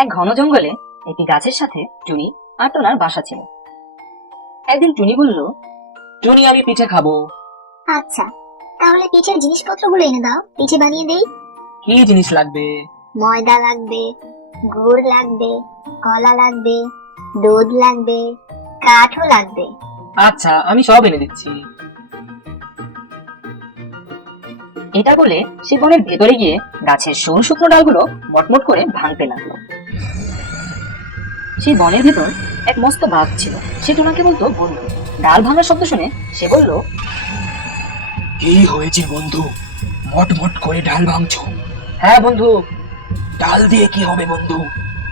এক ঘন জঙ্গলে একটি গাছের সাথে টুনি আর টোনার বাসা ছিল। একদিন টুনি বলল, টুনি, আমি পিঠে খাবো। আচ্ছা, তাহলে পিঠের জিনিসপত্রগুলো এনে দাও, পিঠে বানিয়ে দেই। কি জিনিস লাগবে? ময়দা লাগবে, গুড় লাগবে, কলা লাগবে, দুধ লাগবে, কাঠও লাগবে। আচ্ছা, আমি সব এনে দিচ্ছি। এটা বলে সে বনের ভেতরে গিয়ে গাছের শুকনো শুকনো ডালগুলো মটমট করে ভাঙতে লাগলো। সেই বনের ভেতর এক মস্ত বাঘ ছিল। সে টোনাকে বলতো বললো। ডাল ভাঙার শব্দ শুনে সে বলল, কি হয়েছে বন্ধু, মটমট করে ডাল ভাঙছো? হ্যাঁ বন্ধু। ডাল দিয়ে কি হবে বন্ধু?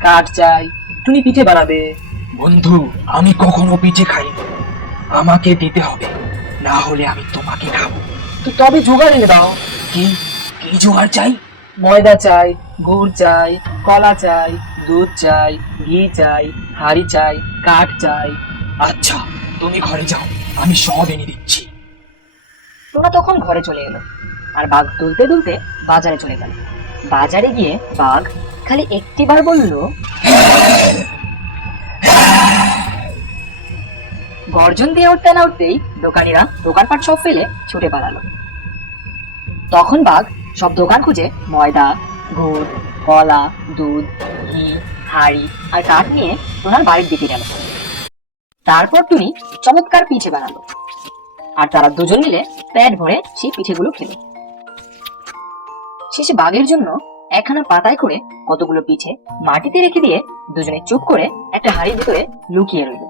কাঠ চাই, টুনি পিঠে বানাবে। বন্ধু, আমি কখনো পিঠে খাইনি, আমাকে দিতে হবে, না হলে আমি তোমাকে খাবো। তো তবে জোগাড় এনে দাও। কি কি জোগাড় চাই? ময়দা চাই, গুড় চাই, কলা চাই, দুধ চাই, ঘি চাই, হাড়ি চাই, কাঠ চাই। আচ্ছা, তুমি ঘরে যাও, আমি সব এনে দিচ্ছি। টোনা তখন ঘরে চলে এলো আর বাঘ দুলতে দুলতে বাজারে চলে গেল। বাজারে গিয়ে বাঘ খালি একটিবার বলল, গর্জন দিয়ে উঠতে না উঠতেই দোকানিরা দোকানপাট সব ফেলে ছুটে পালালো। তখন বাঘ সব দোকান খুঁজে ময়দা, গুড়, কলা, দুধ, ঘি, হাড়ি আর কাঠ নিয়ে টোনার বাড়ির দিকে গেল। তারপর টুনি চমৎকার পিঠে বানালো আর তারা দুজন মিলে পেট ভরে সেই পিঠেগুলো খেলো। শেষে বাঘের জন্য একখানা পাতায় করে কতগুলো পিঠে মাটিতে রেখে দিয়ে দুজনে চুপ করে একটা হাড়ির ভিতরে লুকিয়ে রইল।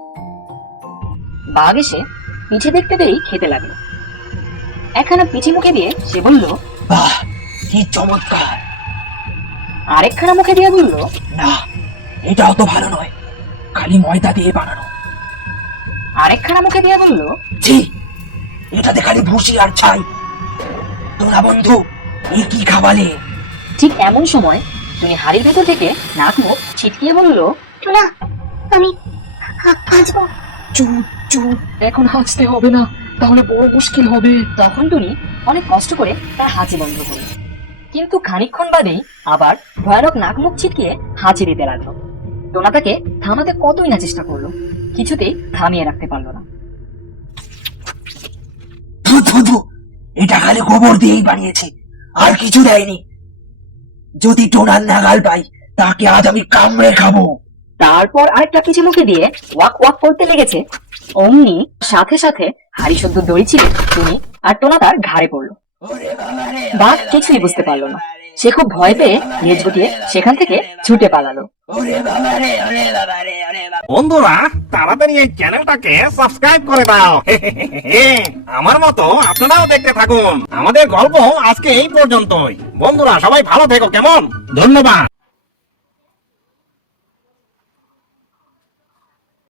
বাঘ এসে পিঠে দেখতে পেয়েই খেতে লাগলো। একখানা পিঠে মুখে দিয়ে সে বলল, বাহ, কি চমৎকার! আরেকখানা মুখে দিয়ে বলল, না, এটাও তো ভালো নয়, খালি ময়দা দিয়ে বানানো। আরেকখানা মুখে দিয়ে বলল, ছি, এটাতে খালি ভুসি আর ছাই। তোরা বন্ধু, এ কি খাবালে? ঠিক এমন সময় টুনি হাড়ির ভেতর থেকে নাক মুখ ছিটকিয়ে বলল, টোনা, আমি হাসবো। চুপ চুপ, এখন হাসতে হবে না, তাহলে বড় মুশকিল হবে। তখন টুনি অনেক কষ্ট করে তার হাঁচি বন্ধ করল, কিন্তু খানিকক্ষণ বাদেই আবার ভয়ানক নাক মুখ ছিটকিয়ে হাঁচি দিতে লাগলো। টোনা তাকে থামাতে কতই না চেষ্টা করলো, কিছুতেই থামিয়ে রাখতে পারলো না। ধু ধু ধু, এটা খালি গোবর দিয়েই বানিয়েছে, আর কিছু দেয়নি। যদি টোনার নাগাল পাই, তাকে আজ আমি কামড়ে খাবো। তারপর আরেকটা পিছে মুখে দিয়ে ওয়াক ওয়াক করতে লেগেছে। অমনি সাথে সাথে হাড়ি শুদ্ধ দড়ি ছিল টুনি আর টোনা তার ঘাড়ে পড়লো। বাঘ কিছুই বুঝতে পারলো না। সে খুব ভয় পেয়ে লেজ গুটিয়ে সেখান থেকে ছুটে পালালো। বন্ধুরা, তাড়াতাড়ি এই চ্যানেলটাকে সাবস্ক্রাইব করে দাও। আমার মতো আপনারাও দেখতে থাকুন। আমাদের গল্প আজকে এই পর্যন্তই। বন্ধুরা, সবাই ভালো থেকো, কেমন? ধন্যবাদ।